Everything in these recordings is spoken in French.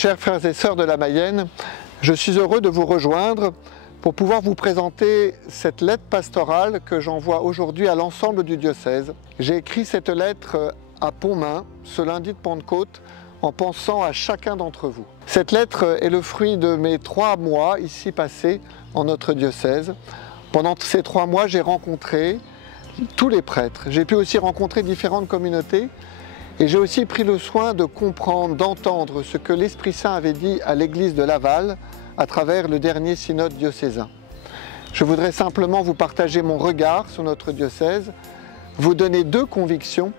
Chers frères et sœurs de la Mayenne, je suis heureux de vous rejoindre pour pouvoir vous présenter cette lettre pastorale que j'envoie aujourd'hui à l'ensemble du diocèse. J'ai écrit cette lettre à Pontmain, ce lundi de Pentecôte, en pensant à chacun d'entre vous. Cette lettre est le fruit de mes 3 mois ici passés en notre diocèse. Pendant ces 3 mois, j'ai rencontré tous les prêtres. J'ai pu aussi rencontrer différentes communautés et j'ai aussi pris le soin de comprendre, d'entendre ce que l'Esprit Saint avait dit à l'église de Laval à travers le dernier synode diocésain. Je voudrais simplement vous partager mon regard sur notre diocèse, vous donner 2 convictions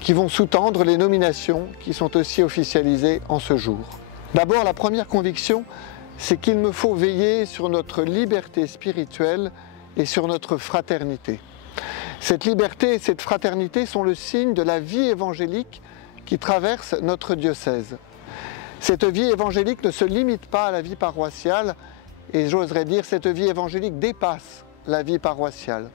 qui vont sous-tendre les nominations qui sont aussi officialisées en ce jour. D'abord, la première conviction, c'est qu'il me faut veiller sur notre liberté spirituelle et sur notre fraternité. Cette liberté et cette fraternité sont le signe de la vie évangélique qui traverse notre diocèse. Cette vie évangélique ne se limite pas à la vie paroissiale et j'oserais dire cette vie évangélique dépasse la vie paroissiale.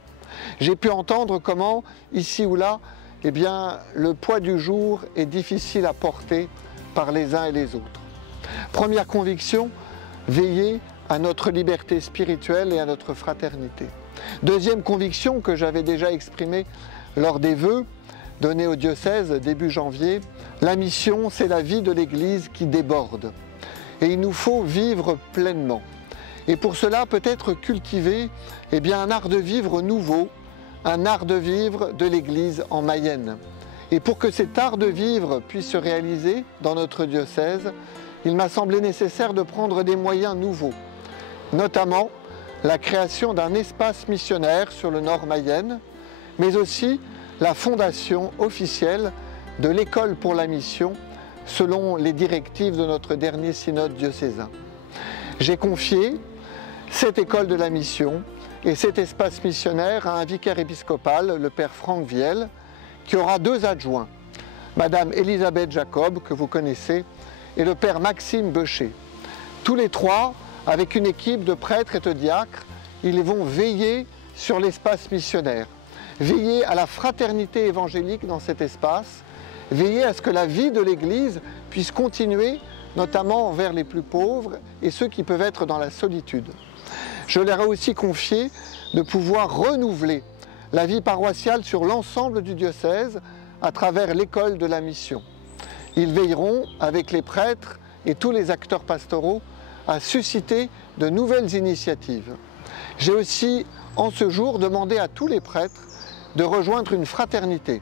J'ai pu entendre comment, ici ou là, le poids du jour est difficile à porter par les uns et les autres. Première conviction, veiller à notre liberté spirituelle et à notre fraternité. Deuxième conviction que j'avais déjà exprimée lors des vœux donnés au diocèse début janvier, la mission, c'est la vie de l'Église qui déborde. Et il nous faut vivre pleinement. Et pour cela, peut-être cultiver un art de vivre nouveau, un art de vivre de l'Église en Mayenne. Et pour que cet art de vivre puisse se réaliser dans notre diocèse, il m'a semblé nécessaire de prendre des moyens nouveaux, notamment la création d'un espace missionnaire sur le nord Mayenne, mais aussi la fondation officielle de l'école pour la mission, selon les directives de notre dernier synode diocésain. J'ai confié cette école de la mission et cet espace missionnaire à un vicaire épiscopal, le père Franck Viel, qui aura 2 adjoints, madame Elisabeth Jacob, que vous connaissez, et le père Maxime Beucher. Tous les 3, avec une équipe de prêtres et de diacres, ils vont veiller sur l'espace missionnaire, veiller à la fraternité évangélique dans cet espace, veiller à ce que la vie de l'Église puisse continuer, notamment envers les plus pauvres et ceux qui peuvent être dans la solitude. Je leur ai aussi confié de pouvoir renouveler la vie paroissiale sur l'ensemble du diocèse à travers l'école de la mission. Ils veilleront, avec les prêtres et tous les acteurs pastoraux, à susciter de nouvelles initiatives. J'ai aussi, en ce jour, demandé à tous les prêtres de rejoindre une fraternité,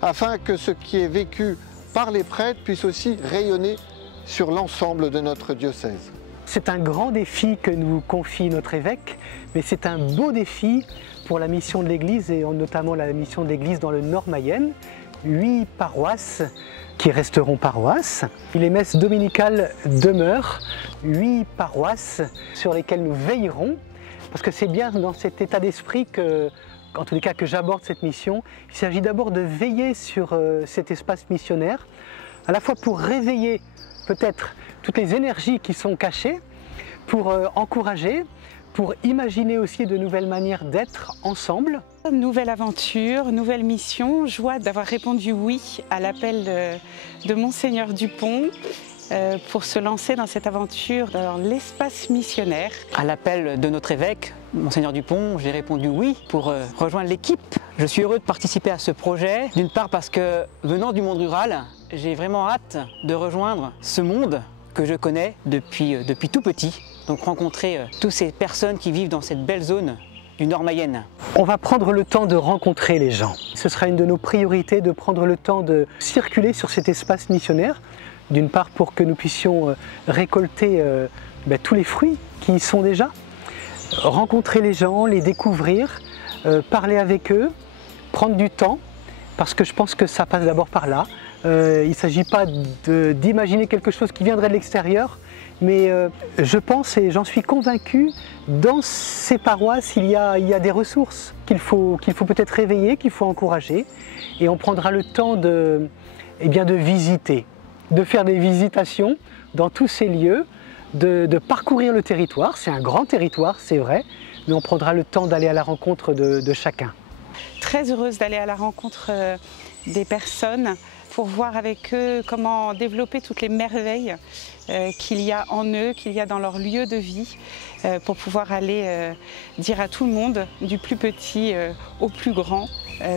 afin que ce qui est vécu par les prêtres puisse aussi rayonner sur l'ensemble de notre diocèse. C'est un grand défi que nous confie notre évêque, mais c'est un beau défi pour la mission de l'Église et notamment la mission de l'Église dans le Nord Mayenne. 8 paroisses qui resteront paroisses. Les messes dominicales demeurent, 8 paroisses sur lesquelles nous veillerons, parce que c'est bien dans cet état d'esprit que, en tous les cas, que j'aborde cette mission. Il s'agit d'abord de veiller sur cet espace missionnaire, à la fois pour réveiller peut-être toutes les énergies qui sont cachées, pour encourager, pour imaginer aussi de nouvelles manières d'être ensemble. Nouvelle aventure, nouvelle mission, joie d'avoir répondu oui à l'appel de Monseigneur Dupont pour se lancer dans cette aventure dans l'espace missionnaire. À l'appel de notre évêque, Monseigneur Dupont, j'ai répondu oui pour rejoindre l'équipe. Je suis heureux de participer à ce projet, d'une part parce que venant du monde rural, j'ai vraiment hâte de rejoindre ce monde que je connais depuis tout petit. Donc rencontrer toutes ces personnes qui vivent dans cette belle zone du Nord Mayenne. On va prendre le temps de rencontrer les gens. Ce sera une de nos priorités de prendre le temps de circuler sur cet espace missionnaire, d'une part pour que nous puissions récolter tous les fruits qui y sont déjà, rencontrer les gens, les découvrir, parler avec eux, prendre du temps, parce que je pense que ça passe d'abord par là. Il ne s'agit pas d'imaginer quelque chose qui viendrait de l'extérieur, mais je pense et j'en suis convaincu, dans ces paroisses, il y a des ressources qu'il faut peut-être réveiller, qu'il faut encourager, et on prendra le temps de visiter, de faire des visitations dans tous ces lieux, de parcourir le territoire. C'est un grand territoire, c'est vrai, mais on prendra le temps d'aller à la rencontre de chacun. Très heureuse d'aller à la rencontre des personnes pour voir avec eux comment développer toutes les merveilles qu'il y a en eux, qu'il y a dans leur lieu de vie, pour pouvoir aller dire à tout le monde, du plus petit au plus grand,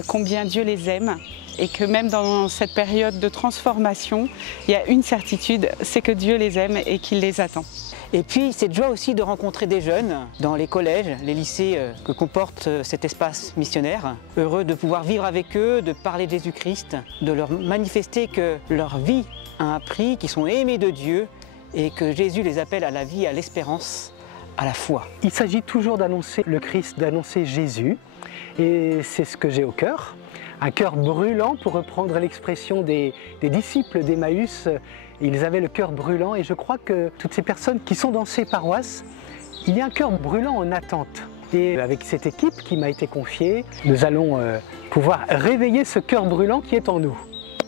combien Dieu les aime. Et que même dans cette période de transformation, il y a une certitude, c'est que Dieu les aime et qu'il les attend. Et puis cette joie aussi de rencontrer des jeunes dans les collèges, les lycées que comporte cet espace missionnaire. Heureux de pouvoir vivre avec eux, de parler de Jésus-Christ, de leur manifester que leur vie a un prix, qu'ils sont aimés de Dieu et que Jésus les appelle à la vie, à l'espérance, à la foi. Il s'agit toujours d'annoncer le Christ, d'annoncer Jésus, et c'est ce que j'ai au cœur. Un cœur brûlant, pour reprendre l'expression des disciples d'Emmaüs. Ils avaient le cœur brûlant, et je crois que toutes ces personnes qui sont dans ces paroisses, il y a un cœur brûlant en attente. Et avec cette équipe qui m'a été confiée, nous allons pouvoir réveiller ce cœur brûlant qui est en nous.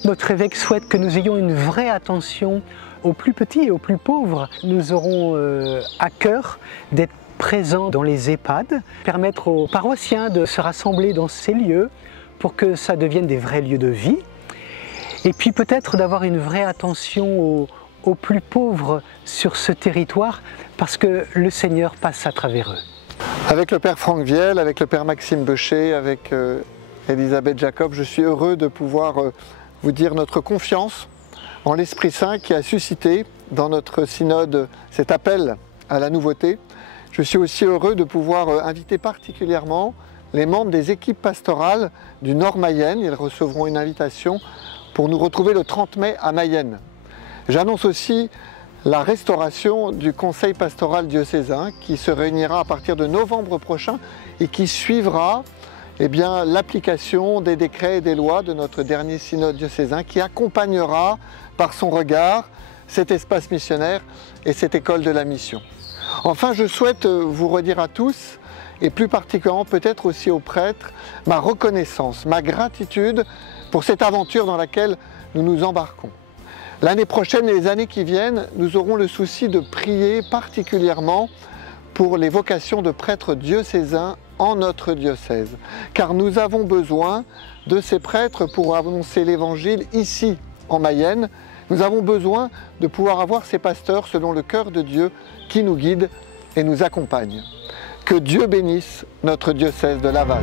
Notre évêque souhaite que nous ayons une vraie attention aux plus petits et aux plus pauvres. Nous aurons à cœur d'être présents dans les EHPAD, permettre aux paroissiens de se rassembler dans ces lieux pour que ça devienne des vrais lieux de vie. Et puis peut-être d'avoir une vraie attention aux plus pauvres sur ce territoire, parce que le Seigneur passe à travers eux. Avec le Père Franck Viel, avec le Père Maxime Beucher, avec Elisabeth Jacob, je suis heureux de pouvoir vous dire notre confiance en l'Esprit Saint qui a suscité dans notre synode cet appel à la nouveauté. Je suis aussi heureux de pouvoir inviter particulièrement les membres des équipes pastorales du Nord Mayenne. Ils recevront une invitation pour nous retrouver le 30 mai à Mayenne. J'annonce aussi la restauration du Conseil pastoral diocésain qui se réunira à partir de novembre prochain et qui suivra l'application des décrets et des lois de notre dernier synode diocésain, qui accompagnera par son regard cet espace missionnaire et cette école de la mission. Enfin, je souhaite vous redire à tous, et plus particulièrement peut-être aussi aux prêtres, ma reconnaissance, ma gratitude pour cette aventure dans laquelle nous nous embarquons. L'année prochaine et les années qui viennent, nous aurons le souci de prier particulièrement pour les vocations de prêtres diocésains en notre diocèse, car nous avons besoin de ces prêtres pour annoncer l'Évangile ici en Mayenne. Nous avons besoin de pouvoir avoir ces pasteurs selon le cœur de Dieu qui nous guident et nous accompagnent. Que Dieu bénisse notre diocèse de Laval.